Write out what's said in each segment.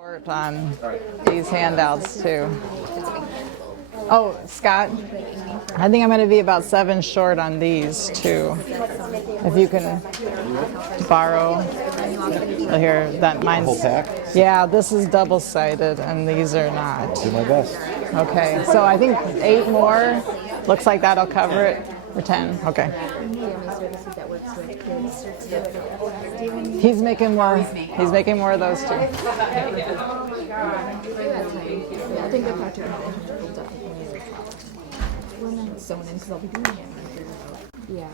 Short on these handouts too. Oh, Scott, I think I'm going to be about 7 short on these too. If you can borrow. Here, that mine's. Whole pack? Yeah, this is double-sided and these are not. Do my best. Okay, so I think 8 more. Looks like that'll cover it. Or 10. Okay. He's making more. He's making more of those too. I think the project manager will definitely zone in because I'll be doing it. Yeah,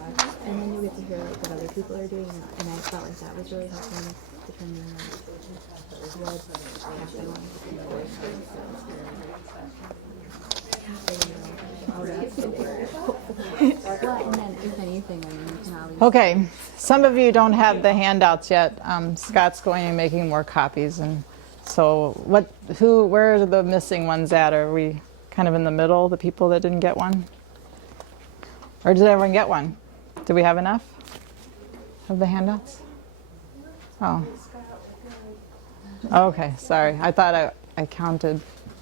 and then you get to hear like what other people are doing, and I felt like that was really helping determine what path I wanted to go. And then if anything, I mean, you can always. Okay, some of you don't have the handouts yet. Scott's going and making more copies, and so where are the missing ones at? Are we kind of in the middle, the people that didn't get one? Or did everyone get one? Do we have enough of the handouts? Oh. Okay, sorry. I thought I counted.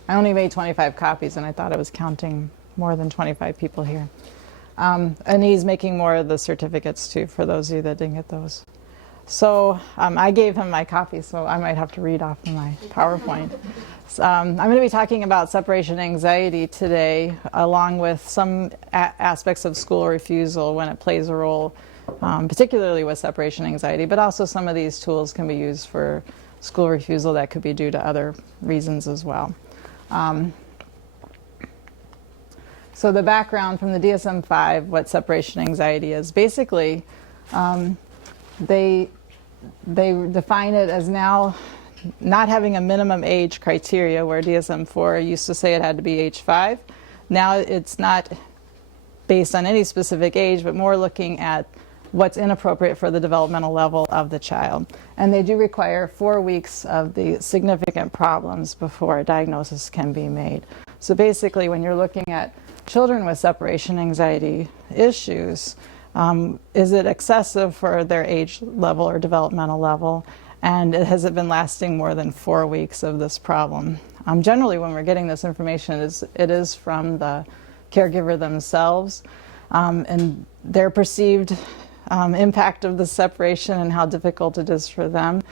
I only made 25 copies, and I thought I was counting more than 25 people here. And he's making more of the certificates, too, for those of you that didn't get those. So I gave him my copy, so I might have to read off of my PowerPoint. I'm going to be talking about separation anxiety today, along with some aspects of school refusal when it plays a role, particularly with separation anxiety, but also some of these tools can be used for school refusal that could be due to other reasons as well. So the background from the DSM-5, what separation anxiety is, basically they define it as now not having a minimum age criteria, where DSM-4 used to say it had to be age 5. Now it's not based on any specific age, but more looking at what's inappropriate for the developmental level of the child. And they do require 4 weeks of the significant problems before a diagnosis can be made. So basically, when you're looking at children with separation anxiety issues, is it excessive for their age level or developmental level? And has it been lasting more than 4 weeks of this problem? Generally, when we're getting this information, it is from the caregiver themselves and their perceived impact of the separation and how difficult it is for them.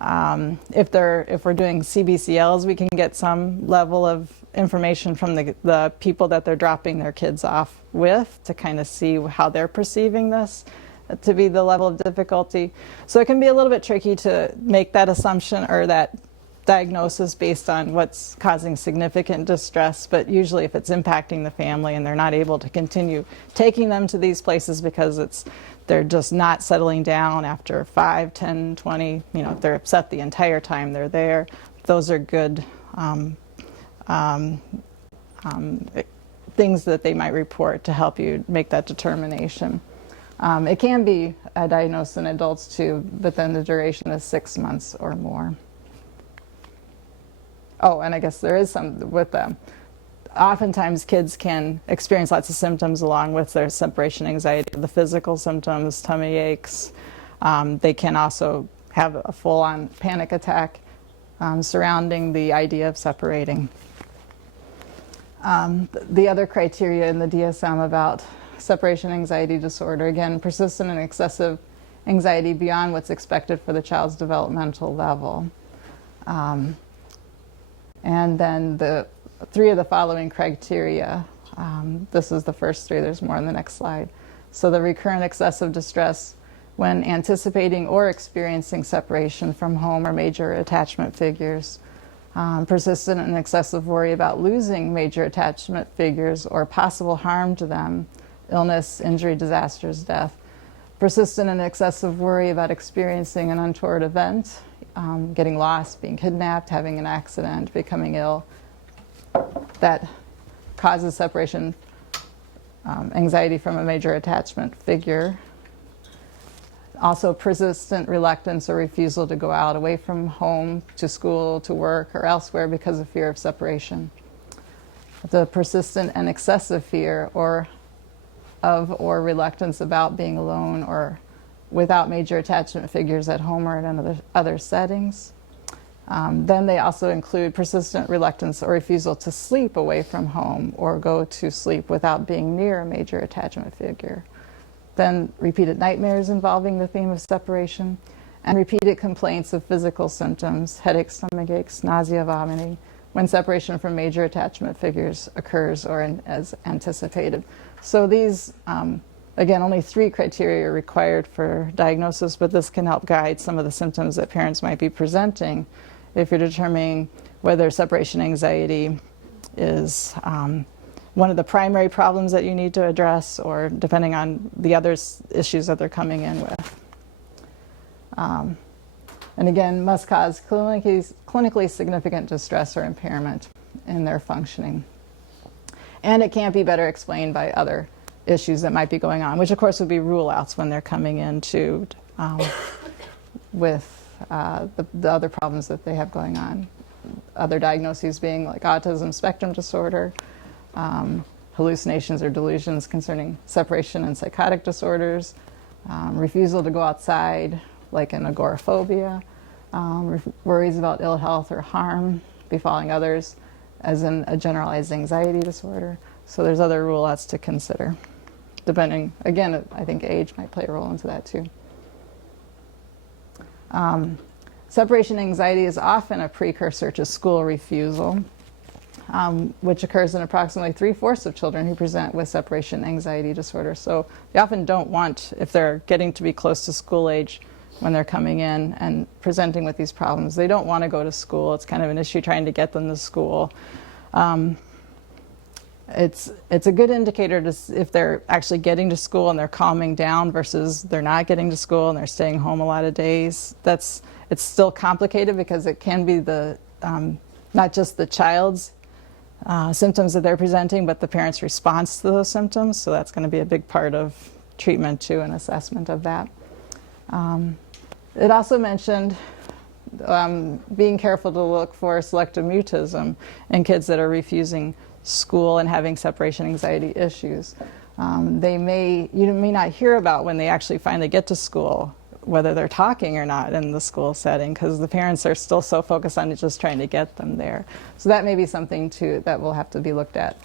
If we're doing CBCLs, we can get some level of information from the people that they're dropping their kids off with to kind of see how they're perceiving this to be the level of difficulty. So it can be a little bit tricky to make that assumption or that diagnosis based on what's causing significant distress, but usually if it's impacting the family and they're not able to continue taking them to these places because they're just not settling down after 5, 10, 20, if they're upset the entire time they're there, those are good things that they might report to help you make that determination. It can be diagnosed in adults too, but then the duration is 6 months or more. Oh, and I guess there is some with them. Oftentimes kids can experience lots of symptoms along with their separation anxiety, the physical symptoms, tummy aches. They can also have a full-on panic attack surrounding the idea of separating. The other criteria in the DSM about separation anxiety disorder, again, persistent and excessive anxiety beyond what's expected for the child's developmental level. And then the 3 of the following criteria. This is the first 3, there's more on the next slide. So the recurrent excessive distress when anticipating or experiencing separation from home or major attachment figures. Persistent and excessive worry about losing major attachment figures or possible harm to them, illness, injury, disasters, death. Persistent and excessive worry about experiencing an untoward event, getting lost, being kidnapped, having an accident, becoming ill, that causes separation anxiety from a major attachment figure. Also persistent reluctance or refusal to go out away from home, to school, to work, or elsewhere because of fear of separation. The persistent and excessive fear or reluctance about being alone or without major attachment figures at home or in other settings. Then they also include persistent reluctance or refusal to sleep away from home or go to sleep without being near a major attachment figure. Then repeated nightmares involving the theme of separation, and repeated complaints of physical symptoms, headaches, stomach aches, nausea, vomiting, when separation from major attachment figures occurs or as anticipated. So these, again, only 3 criteria are required for diagnosis, but this can help guide some of the symptoms that parents might be presenting if you're determining whether separation anxiety is one of the primary problems that you need to address, or depending on the other issues that they're coming in with. And again, must cause clinically significant distress or impairment in their functioning. And it can't be better explained by other issues that might be going on, which of course would be rule-outs when they're coming in to, with the other problems that they have going on. Other diagnoses being like autism spectrum disorder, hallucinations or delusions concerning separation and psychotic disorders, refusal to go outside, like an agoraphobia, worries about ill health or harm befalling others, as in a generalized anxiety disorder. So there's other rule-outs to consider. Depending, again, I think age might play a role into that too. Separation anxiety is often a precursor to school refusal, which occurs in approximately 3/4 of children who present with separation anxiety disorder. So they often don't want, if they're getting to be close to school age when they're coming in and presenting with these problems, they don't want to go to school. It's kind of an issue trying to get them to school. It's a good indicator to if they're actually getting to school and they're calming down versus they're not getting to school and they're staying home a lot of days. It's still complicated because it can be the not just the child's symptoms that they're presenting, but the parent's response to those symptoms. So that's going to be a big part of treatment too, and assessment of that. It also mentioned being careful to look for selective mutism in kids that are refusing school and having separation anxiety issues. You may not hear about when they actually finally get to school, whether they're talking or not in the school setting, because the parents are still so focused on just trying to get them there. So that may be something too that will have to be looked at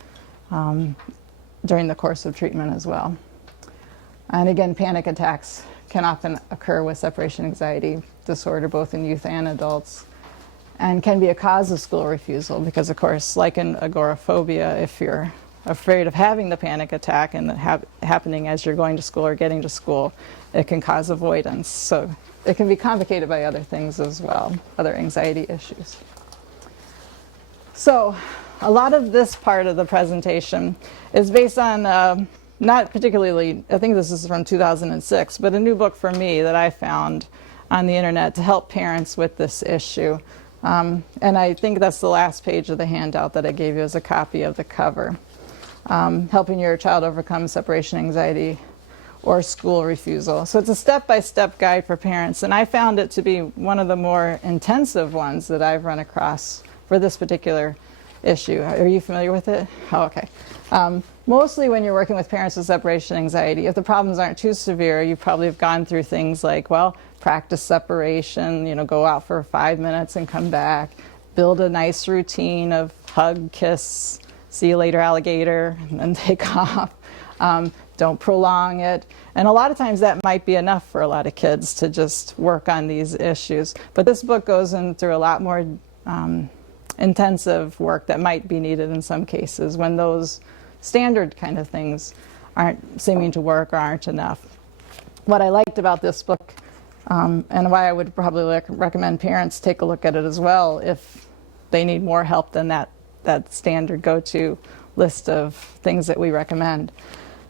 during the course of treatment as well. And again, panic attacks can often occur with separation anxiety disorder, both in youth and adults, and can be a cause of school refusal because, of course, like in agoraphobia, if you're afraid of having the panic attack and happening as you're going to school or getting to school, it can cause avoidance. So it can be complicated by other things as well, other anxiety issues. So a lot of this part of the presentation is based on not particularly, I think this is from 2006, but a new book for me that I found on the internet to help parents with this issue. And I think that's the last page of the handout that I gave you as a copy of the cover. Helping your child overcome separation anxiety or school refusal. So it's a step-by-step guide for parents, and I found it to be one of the more intensive ones that I've run across for this particular issue. Are you familiar with it? Oh, okay. Mostly when you're working with parents with separation anxiety, if the problems aren't too severe, you probably have gone through things like, well, practice separation, go out for 5 minutes and come back, build a nice routine of hug, kiss, see you later, alligator, and then take off. Don't prolong it. And a lot of times that might be enough for a lot of kids to just work on these issues. But this book goes in through a lot more intensive work that might be needed in some cases when those standard kind of things aren't seeming to work or aren't enough. What I liked about this book, and why I would probably recommend parents take a look at it as well if they need more help than that standard go-to list of things that we recommend.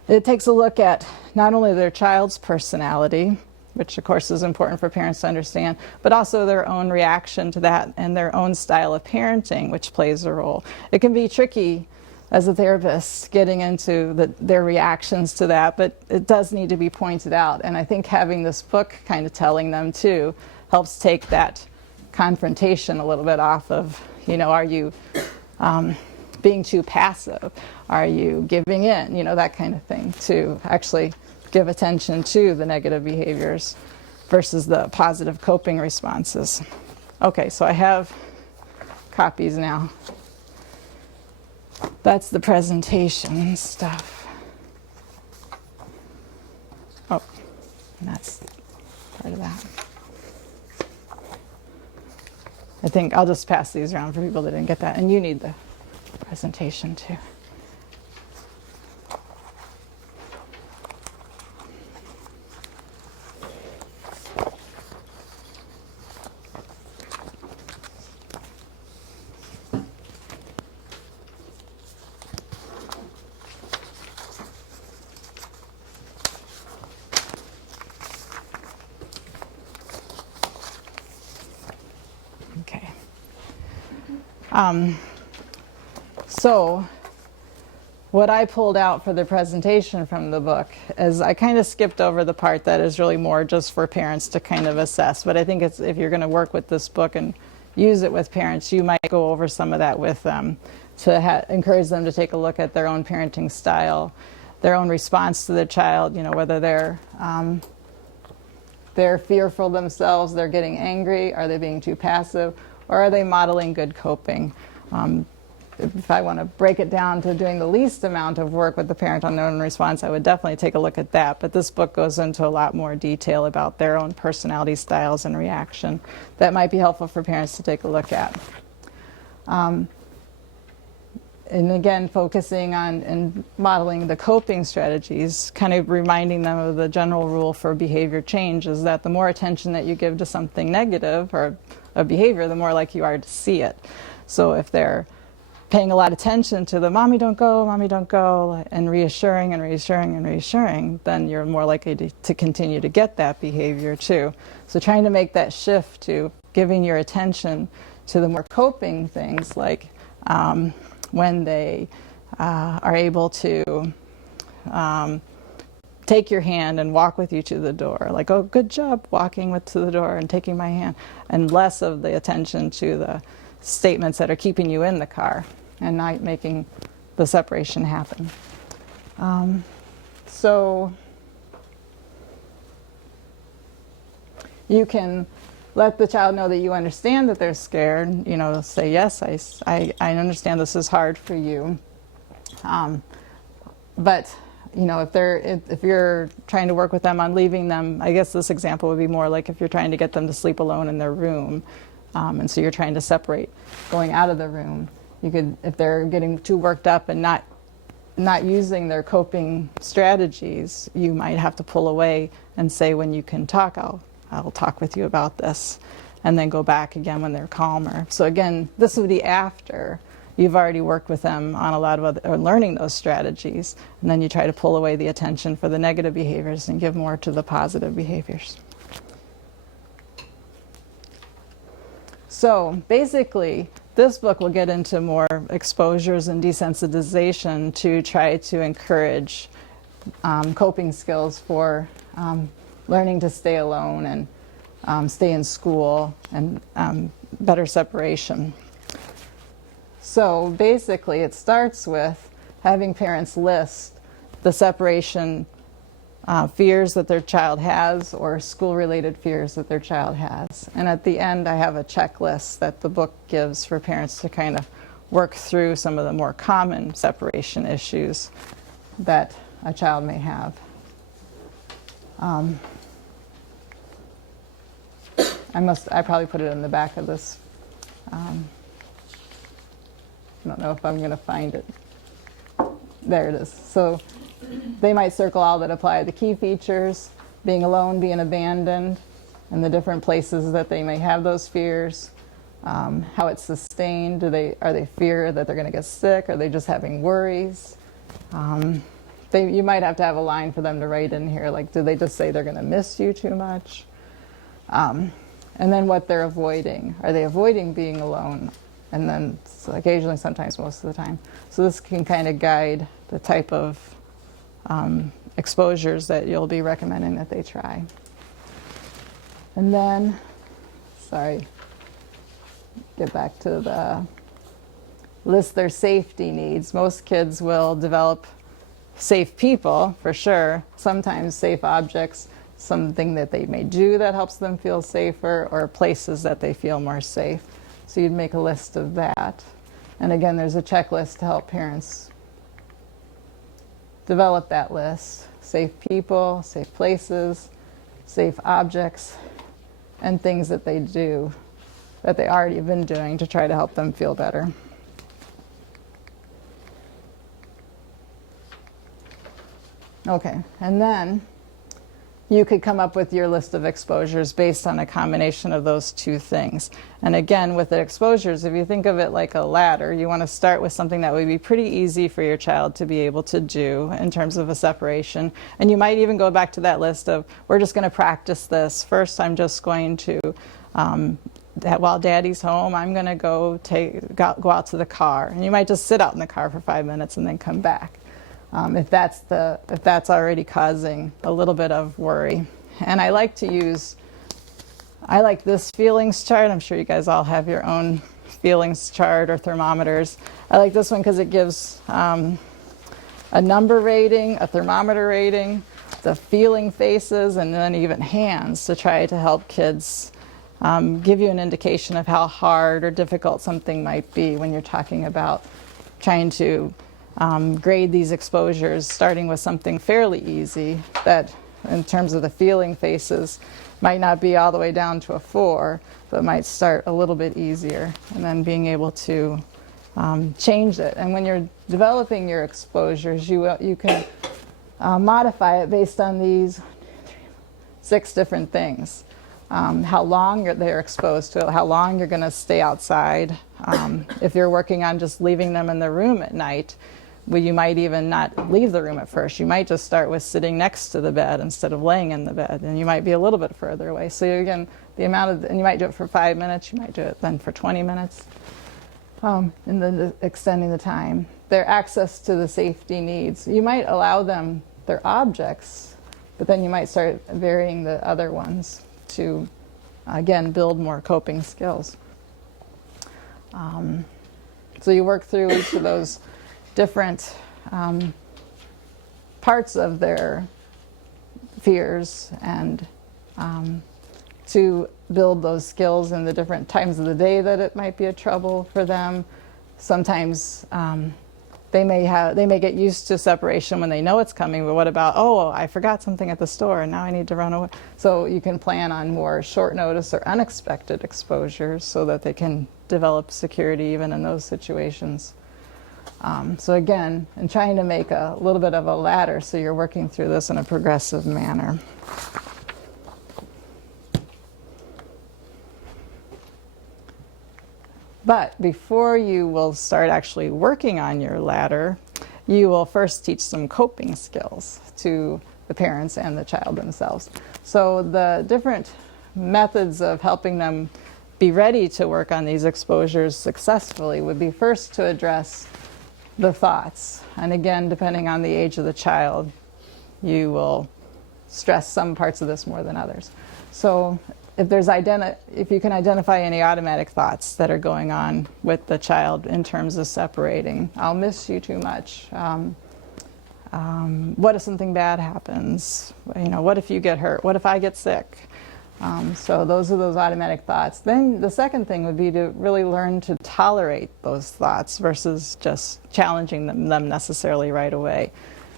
It takes a look at not only their child's personality, which of course is important for parents to understand, but also their own reaction to that and their own style of parenting, which plays a role. It can be tricky as a therapist getting into their reactions to that, but it does need to be pointed out. And I think having this book kind of telling them too helps take that confrontation a little bit off of, are you being too passive? Are you giving in? That kind of thing, to actually give attention to the negative behaviors versus the positive coping responses. Okay, so I have copies now. That's the presentation stuff. Oh, and that's part of that. I think I'll just pass these around for people that didn't get that. And you need the presentation too. Okay. So what I pulled out for the presentation from the book is I kind of skipped over the part that is really more just for parents to kind of assess. But I think it's, if you're going to work with this book and use it with parents, you might go over some of that with them to encourage them to take a look at their own parenting style, their own response to the child, you know, whether they're fearful themselves, they're getting angry, are they being too passive, or are they modeling good coping? If I want to break it down to doing the least amount of work with the parent on their own response, I would definitely take a look at that. But this book goes into a lot more detail about their own personality styles and reaction. That might be helpful for parents to take a look at. And again, focusing on and modeling the coping strategies, kind of reminding them of the general rule for behavior change is that the more attention that you give to something negative or a behavior, the more likely you are to see it. So if they're paying a lot of attention to the mommy don't go, and reassuring and reassuring and reassuring, then you're more likely to continue to get that behavior too. So trying to make that shift to giving your attention to the more coping things, like when they are able to take your hand and walk with you to the door, like, oh, good job walking to the door and taking my hand, and less of the attention to the statements that are keeping you in the car and not making the separation happen. So you can let the child know that you understand that they're scared. You know, say, yes, I understand this is hard for you. But you know, if you're trying to work with them on leaving them, I guess this example would be more like if you're trying to get them to sleep alone in their room. And so you're trying to separate going out of the room. You could, if they're getting too worked up and not using their coping strategies, you might have to pull away and say, when you can talk, I'll talk with you about this, and then go back again when they're calmer. So again, this would be after you've already worked with them on a lot of or learning those strategies, and then you try to pull away the attention for the negative behaviors and give more to the positive behaviors. So basically, this book will get into more exposures and desensitization to try to encourage coping skills for learning to stay alone and stay in school and better separation. So basically, it starts with having parents list the separation fears that their child has, or school-related fears that their child has. And at the end, I have a checklist that the book gives for parents to kind of work through some of the more common separation issues that a child may have. I probably put it in the back of this. I don't know if I'm going to find it. There it is. So they might circle all that apply the key features, being alone, being abandoned, and the different places that they may have those fears, how it's sustained. Are they fear that they're going to get sick? Are they just having worries? You might have to have a line for them to write in here, like, do they just say they're going to miss you too much? And then what they're avoiding. Are they avoiding being alone? And then occasionally, sometimes most of the time. So this can kind of guide the type of exposures that you'll be recommending that they try. And then, get back to the list their safety needs. Most kids will develop safe people, for sure, sometimes safe objects, something that they may do that helps them feel safer, or places that they feel more safe. So you'd make a list of that. And again, there's a checklist to help parents develop that list. Safe people, safe places, safe objects, and things that they do, that they already have been doing to try to help them feel better. Okay, and then you could come up with your list of exposures based on a combination of those two things. And again, with the exposures, if you think of it like a ladder, you want to start with something that would be pretty easy for your child to be able to do in terms of a separation. And you might even go back to that list of, we're just going to practice this. First, I'm just going to, while Daddy's home, I'm going to go out to the car. And you might just sit out in the car for 5 minutes and then come back. If that's already causing a little bit of worry. And I like this feelings chart. I'm sure you guys all have your own feelings chart or thermometers. I like this one because it gives a number rating, a thermometer rating, the feeling faces, and then even hands to try to help kids give you an indication of how hard or difficult something might be when you're talking about trying to grade these exposures, starting with something fairly easy that, in terms of the feeling faces, might not be all the way down to a 4, but might start a little bit easier, and then being able to change it. And when you're developing your exposures, you can modify it based on these 6 different things. How long they're exposed to it, how long you're going to stay outside. If you're working on just leaving them in the room at night, well, you might even not leave the room at first. You might just start with sitting next to the bed instead of laying in the bed, and you might be a little bit further away. So again, and you might do it for 5 minutes, you might do it then for 20 minutes, and then extending the time. Their access to the safety needs. You might allow them their objects, but then you might start varying the other ones to, again, build more coping skills. So you work through each of those different parts of their fears and to build those skills in the different times of the day that it might be a trouble for them. Sometimes they may get used to separation when they know it's coming, but what about, oh, I forgot something at the store and now I need to run away. So you can plan on more short notice or unexpected exposures so that they can develop security even in those situations. So again, and trying to make a little bit of a ladder so you're working through this in a progressive manner. But before you will start actually working on your ladder, you will first teach some coping skills to the parents and the child themselves. So the different methods of helping them be ready to work on these exposures successfully would be first to address the thoughts. And again, depending on the age of the child, you will stress some parts of this more than others. So if you can identify any automatic thoughts that are going on with the child in terms of separating, I'll miss you too much. What if something bad happens? What if you get hurt? What if I get sick? So those are those automatic thoughts. Then the second thing would be to really learn to tolerate those thoughts versus just challenging them necessarily right away.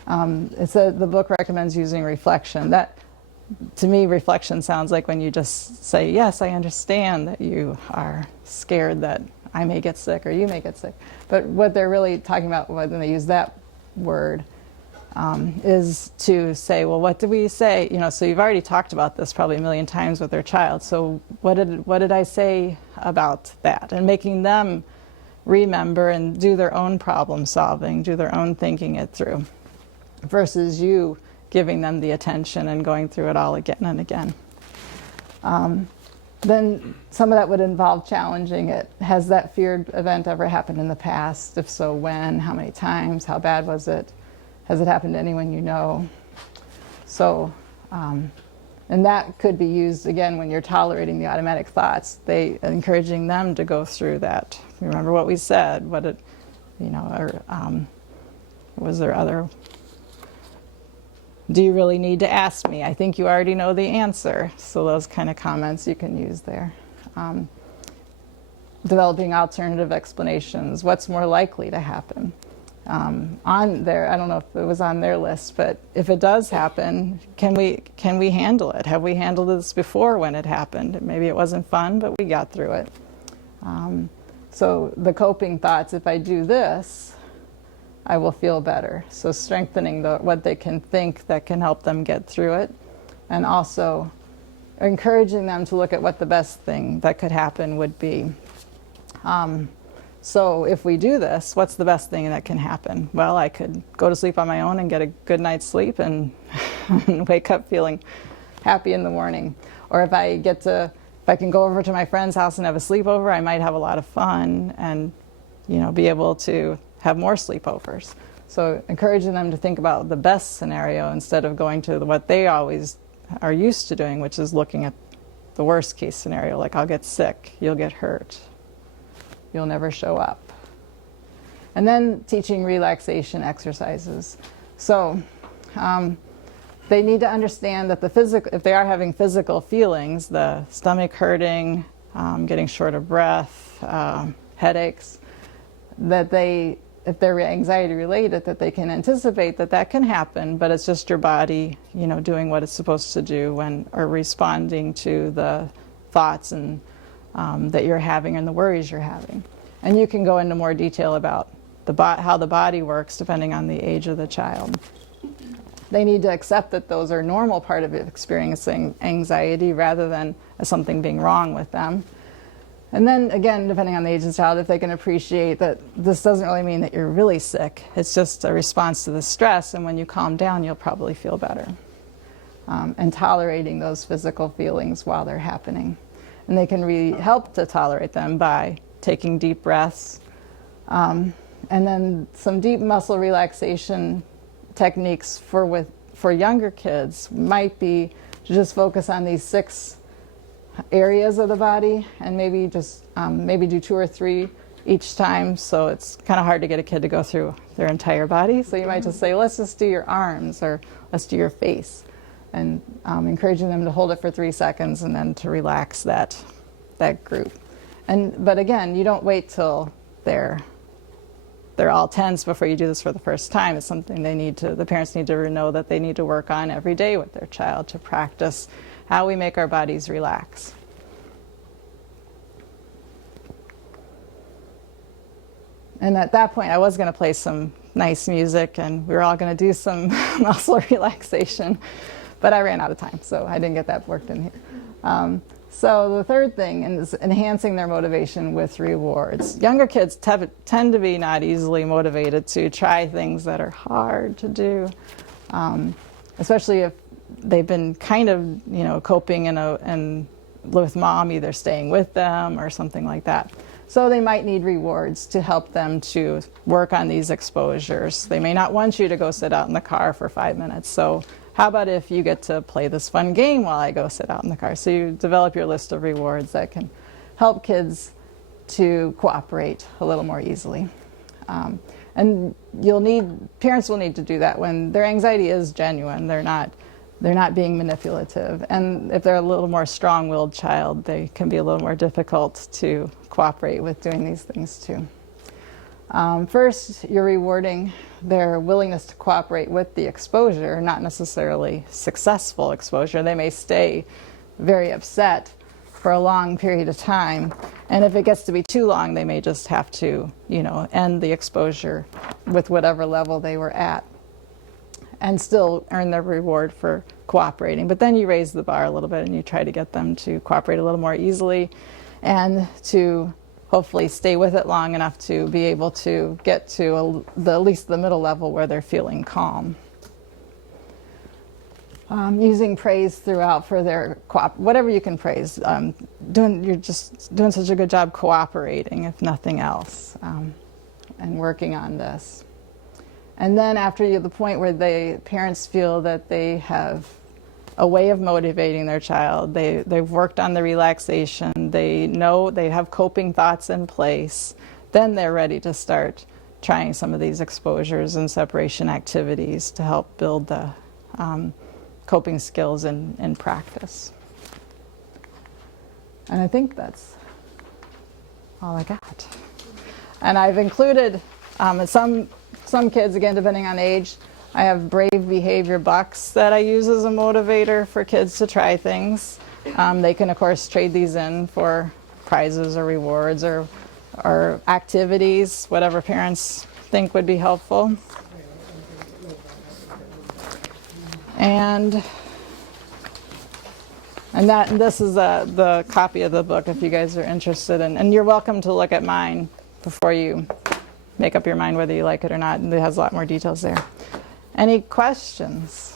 The book recommends using reflection. That, to me, reflection sounds like when you just say, yes, I understand that you are scared that I may get sick or you may get sick. But what they're really talking about when they use that word is to say, well, what did we say? So you've already talked about this probably a million times with their child. So what did I say about that? And making them remember and do their own problem solving, do their own thinking it through, versus you giving them the attention and going through it all again and again. Then some of that would involve challenging it. Has that feared event ever happened in the past? If so, when? How many times? How bad was it? Has it happened to anyone you know? So, and that could be used, again, when you're tolerating the automatic thoughts, encouraging them to go through that. Remember what we said, was there other Do you really need to ask me? I think you already know the answer. So those kind of comments you can use there. Developing alternative explanations. What's more likely to happen? On there, I don't know if it was on their list, but if it does happen, can we handle it? Have we handled this before when it happened? Maybe it wasn't fun, but we got through it. So the coping thoughts, if I do this, I will feel better. So strengthening what they can think that can help them get through it, and also encouraging them to look at what the best thing that could happen would be. So if we do this, what's the best thing that can happen? Well, I could go to sleep on my own and get a good night's sleep and wake up feeling happy in the morning. Or if I can go over to my friend's house and have a sleepover, I might have a lot of fun and, be able to have more sleepovers. So encouraging them to think about the best scenario instead of going to what they always are used to doing, which is looking at the worst case scenario, like I'll get sick, you'll get hurt, you'll never show up. And then teaching relaxation exercises. So they need to understand that if they are having physical feelings, the stomach hurting, getting short of breath, headaches, that if they're anxiety related, that they can anticipate that can happen, but it's just your body, doing what it's supposed to do or responding to the thoughts and that you're having and the worries you're having. And you can go into more detail about how the body works depending on the age of the child. They need to accept that those are a normal part of experiencing anxiety rather than something being wrong with them. And then again, depending on the age of the child, if they can appreciate that this doesn't really mean that you're really sick, it's just a response to the stress, and when you calm down, you'll probably feel better. And tolerating those physical feelings while they're happening. And they can help to tolerate them by taking deep breaths. And then some deep muscle relaxation techniques for younger kids might be to just focus on these 6 areas of the body and maybe do 2 or 3 each time. So it's kind of hard to get a kid to go through their entire body. So you might just say, let's just do your arms, or let's do your face. And encouraging them to hold it for 3 seconds and then to relax that group. But again, you don't wait till they're all tense before you do this for the first time. It's something the parents need to know that they need to work on every day with their child to practice how we make our bodies relax. And at that point, I was going to play some nice music and we were all going to do some muscle relaxation. But I ran out of time, so I didn't get that worked in here. So the third thing is enhancing their motivation with rewards. Younger kids tend to be not easily motivated to try things that are hard to do, especially if they've been kind of, coping and with mom either staying with them or something like that. So they might need rewards to help them to work on these exposures. They may not want you to go sit out in the car for 5 minutes. So how about if you get to play this fun game while I go sit out in the car? So you develop your list of rewards that can help kids to cooperate a little more easily. And parents will need to do that when their anxiety is genuine. They're not being manipulative. And if they're a little more strong-willed child, they can be a little more difficult to cooperate with doing these things too. First, you're rewarding their willingness to cooperate with the exposure, not necessarily successful exposure. They may stay very upset for a long period of time, and if it gets to be too long, they may just have to, end the exposure with whatever level they were at and still earn their reward for cooperating. But then you raise the bar a little bit and you try to get them to cooperate a little more easily and to hopefully stay with it long enough to be able to get to at least the middle level where they're feeling calm. Using praise throughout for their whatever you can praise. You're just doing such a good job cooperating, if nothing else, and working on this. And then after the point where the parents feel that they have a way of motivating their child, they've worked on the relaxation, they know they have coping thoughts in place, then they're ready to start trying some of these exposures and separation activities to help build the coping skills in practice. And I think that's all I got. And I've included some kids, again, depending on age, I have brave behavior bucks that I use as a motivator for kids to try things. They can, of course, trade these in for prizes or rewards or activities, whatever parents think would be helpful. And this is the copy of the book if you guys are interested in. And you're welcome to look at mine before you make up your mind whether you like it or not. And it has a lot more details there. Any questions?